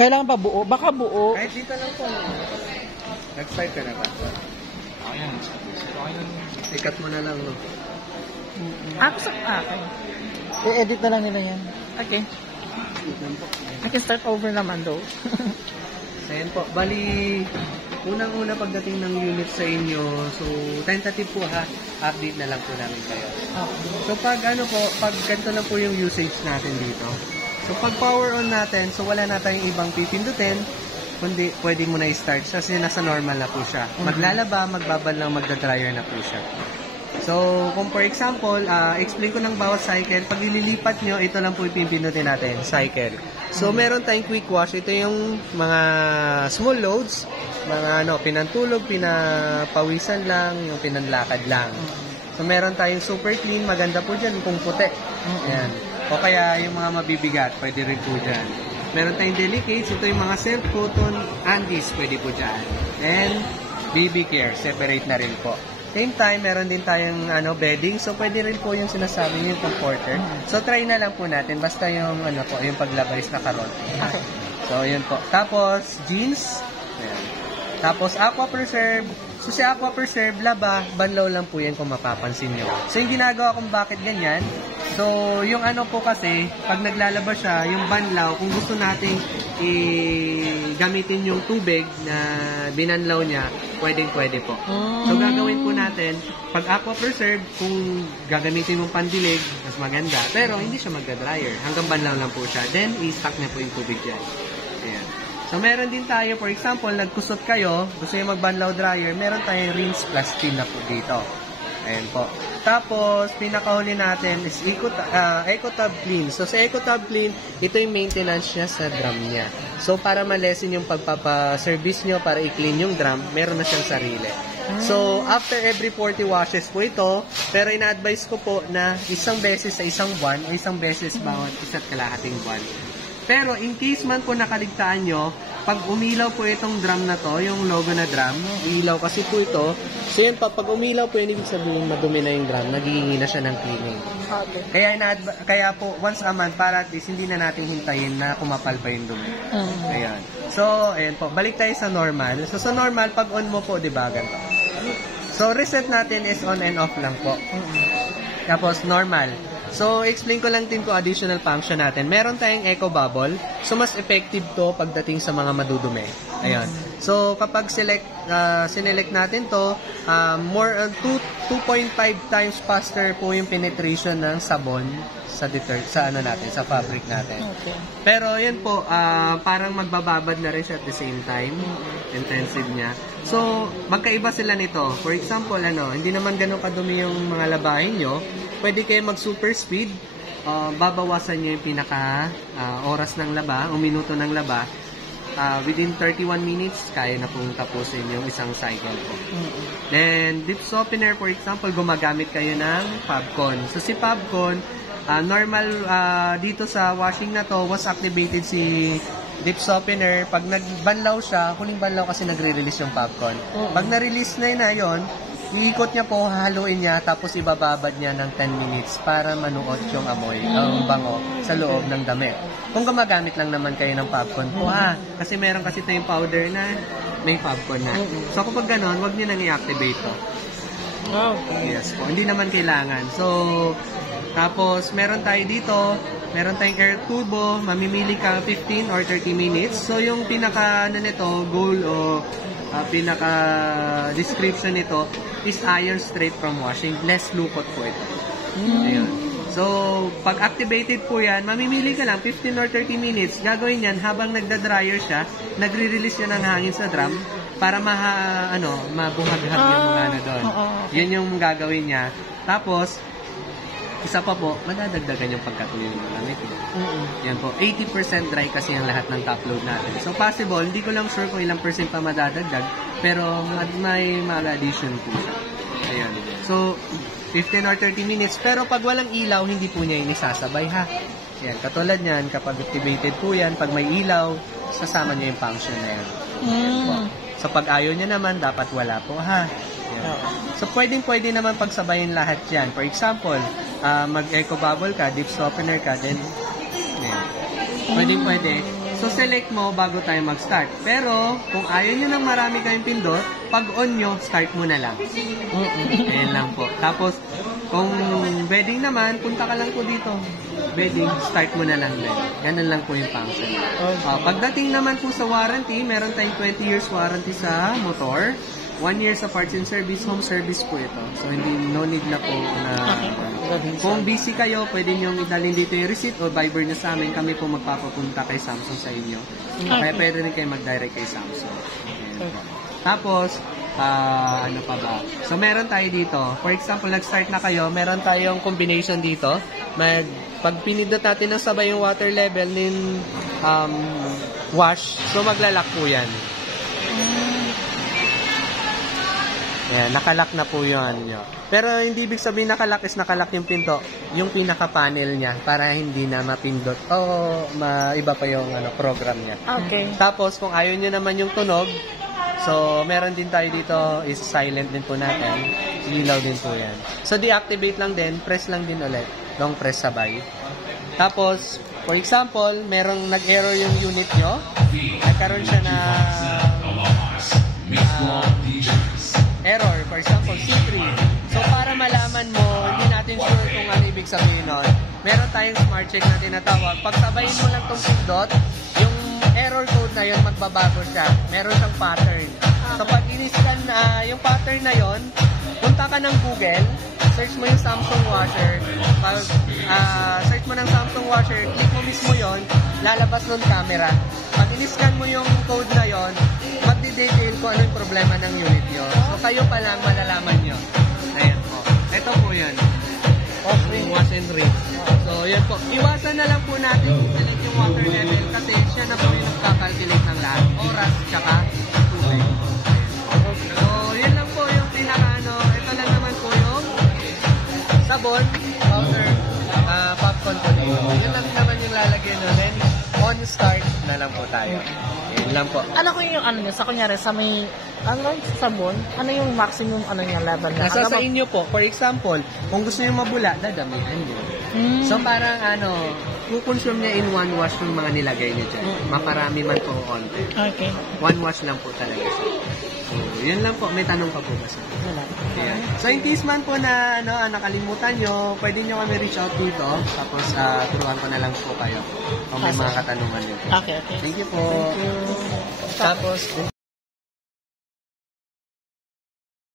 Kailangan pa buo? Baka buo. Kahit dito lang po. Nag-start ka na ba? Ayan. Ikat mo na lang, no? Ako sa akin. I-edit na lang nila yan. Okay. I can start over naman though. So, yan po. Bali, unang-una pagdating ng unit sa inyo, so, tentative po ha, update na lang po namin kayo. So, pag ganito na po yung usage natin dito. So, pag power on natin, so wala na tayong ibang pipindutin, kundi pwede mo na i-start siya kasi nasa normal na po siya. Maglalaba, magbabal lang, magda-dryer na po siya. So, kung for example, explain ko ng bawat cycle, pag ililipat nyo, ito lang po ipipindutin natin, cycle. So, meron tayong quick wash. Ito yung mga small loads, mga pinantulog, pinapawisan lang, yung pinanlakad lang. So, meron tayong super clean, maganda po dyan kung puti. Ayan. O kaya yung mga mabibigat, pwede rin po dyan. Meron tayong delicates, ito yung mga self-cotton, Andes, pwede po dyan. And baby care, separate na rin po. Same time, meron din tayong bedding, so pwede rin po yung sinasabi yung comforter. So try na lang po natin, basta yung yung paglaba is nakaroon. Okay. So yun po. Tapos jeans, ayan. Tapos aqua preserve. So si aqua preserve, laba, banlaw lang po yan kung mapapansin nyo. So yung ginagawa kung bakit ganyan, so yung po kasi, pag naglalaba siya, yung banlaw, kung gusto nating gamitin yung tubig na binanlaw niya, pwedeng-pwede po. So gagawin po natin, pag aqua preserve, kung gagamitin mong pandilig, mas maganda. Pero hindi siya magda-dryer. Hanggang banlaw lang po siya. Then, i-stack niya po yung tubig dyan. Ayan. So meron din tayo, for example, nagkusot kayo, gusto nyo mag-banlaw dryer, meron tayong rinse plus steam na po dito. Ayan po. Tapos, pinakahuli natin is EcoTub Clean. So, sa EcoTub Clean, ito yung maintenance niya sa drum niya. So, para ma-lessen yung pagpapaservice nyo, para i-clean yung drum, meron na siyang sarili. So, after every 40 washes po ito, pero ina-advise ko po na isang beses sa isang buwan, o isang beses bawat isa't kalahating buwan. Pero, in case man po nakaligtaan nyo, pag umilaw po itong drum na to, yung logo na drum, ilaw kasi po ito. So yun pag umilaw po yun, ibig sabihin madumi na yung drum, naghihingi na siya ng cleaning. Okay. Kaya po, once a month, para at least hindi na natin hintayin na kumapal pa yung dumi. Ayan. So, ayan po, balik tayo sa normal. So sa normal, pag on mo po, di ba, ganito. So reset natin is on and off lang po. Tapos normal. So, explain ko lang din ko additional function natin. Meron tayong eco bubble. So, mas effective to pagdating sa mga madudumi. Ayun. So, kapag sinelect natin to, 2.5 times faster po yung penetration ng sabon sa sa fabric natin. Okay. Pero, yan po, parang magbababad na rin siya at the same time. Intensive niya. So, magkaiba sila nito. For example, hindi naman ganun kadumi yung mga labahin nyo. Pwede kayo mag-super speed, babawasan nyo yung pinaka oras ng laba, o minuto ng laba. Within 31 minutes, kaya na pong tapusin yung isang cycle po. Then, dip softener, for example, gumagamit kayo ng Fabcon. So, si Fabcon, normal dito sa washing na to, was activated si dip softener. Pag nagbanlaw siya, huling banlaw kasi nagre-release yung Fabcon. Pag na-release na yun, iikot niya po, haluin niya, tapos ibababad niya ng 10 minutes para manuot yung amoy, ang bango sa loob ng damit. Kung gumagamit lang naman kayo ng Fabcon po, kasi meron kasi ito yung powder na may Fabcon na. So kapag ganon, wag niyo nang i-activate to. Okay. Yes po, hindi naman kailangan. So, tapos meron tayo dito, meron tayong air turbo, mamimili ka 15 or 30 minutes. So yung pinaka nito, goal o pinaka description nito is iron straight from washing, less lukot po ito. Ayun. So, pag activated po yan, mamimili ka lang 15 or 30 minutes. Gagawin yan habang nagda-dryer siya, nagre-release yan ng hangin sa drum para mabuhaghag yung mga doon. Yun yung gagawin niya. Tapos, isa pa po, madadagdagan yung pagkatuloy ng malamig. Yan po, 80% dry kasi ang lahat ng top load natin. So possible, hindi ko lang sure kung ilang percent pa madadagdag, pero may mag-addition po siya. Ayan. So, 15 or 30 minutes, pero pag walang ilaw, hindi po niya inisasabay ha. Yan, katulad niyan, kapag activated po yan, pag may ilaw, sasama niya yung function na yan. Yan po. So pag ayaw niya naman, dapat wala po ha. Yan. So, pwede naman pagsabayin lahat yan. For example, mag-eco bubble ka, deep softener ka, then, pwede. So, select mo bago tayo mag-start. Pero, kung ayaw nyo ng marami kayong pindot, pag on nyo, start mo na lang. Ayan lang po. Tapos, kung bedding naman, punta ka lang po dito. Bedding, start mo na lang din. Ganun lang po yung function. Pagdating naman po sa warranty, meron tayong 20 years warranty sa motor. 1 year sa parts and service, home service po ito. So, no need na po na... Kung busy kayo, pwede nyo idalhin dito yung receipt o Viber nyo sa amin. Kami po magpapapunta kay Samsung sa inyo. Kaya pwede rin kayo mag-direct kay Samsung. Tapos, ano pa ba? So, meron tayo dito. For example, nag-start na kayo, meron tayong combination dito. Pag pinindot natin ng sabay yung water level, then wash, so maglalak po yan. Ayan, nakalock na po yun. Pero hindi ibig sabihin nakalock is nakalock yung pinto. Yung pinaka-panel niya para hindi na mapindot. Iba pa yung program niya. Okay. Tapos kung ayaw nyo naman yung tunog, so meron din tayo dito is silent din po natin. Ilaw din po yan. So deactivate lang din, press lang din ulit. Long press sabay. Tapos, for example, merong nag-error yung unit nyo. Nagkaroon siya na error, for example, C3. So, para malaman mo, hindi natin sure kung ano ibig sabihin nun, meron tayong smart check na tinatawag. Pagsabayin mo lang itong pindot, yung error code na yun, magbabago siya. Meron siyang pattern. So, pag in-scan yung pattern na yun, punta ka ng Google, search mo yung Samsung washer. Pag search mo ng Samsung washer, click mo mismo yon, lalabas nun camera. Pag in-scan mo yung code na yon, magdi-detail kung ano yung problema ng unit nyo. So, kayo pa lang malalaman nyo. Ayan po. Ito po yan. Wash and rinse. So, yan po. Iwasan na lang po natin kung select yung water level kasi siya na po yung nagkakalculate ng lahat. Oras, tsaka tubig. So, yan lang po yung pinaka-ano. Ito lang naman po yung sabon, powder, popcorn po dito. Yun lang naman yung lalagyan nyo. Then, on start na lang po tayo. Yun lang po. Ano ko yung niya? Sa kunyari, sa may sabon, ano yung maximum niya level niya? Nasa sa inyo po. For example, kung gusto nyo mabula, dadamihan nyo. So parang kukonsume niya in one wash yung mga nilagay niya dyan. Maparami man po konti. Okay. One wash lang po talaga siya. So, yun lang po. May tanong pa po ba siya? Wala. Yeah. So in case man po na nakalimutan nyo, pwede nyo kami reach out dito. Tapos turuan ko na lang po kayo kung may mga katanungan nyo. Okay. Thank you po. Thank you. Tapos,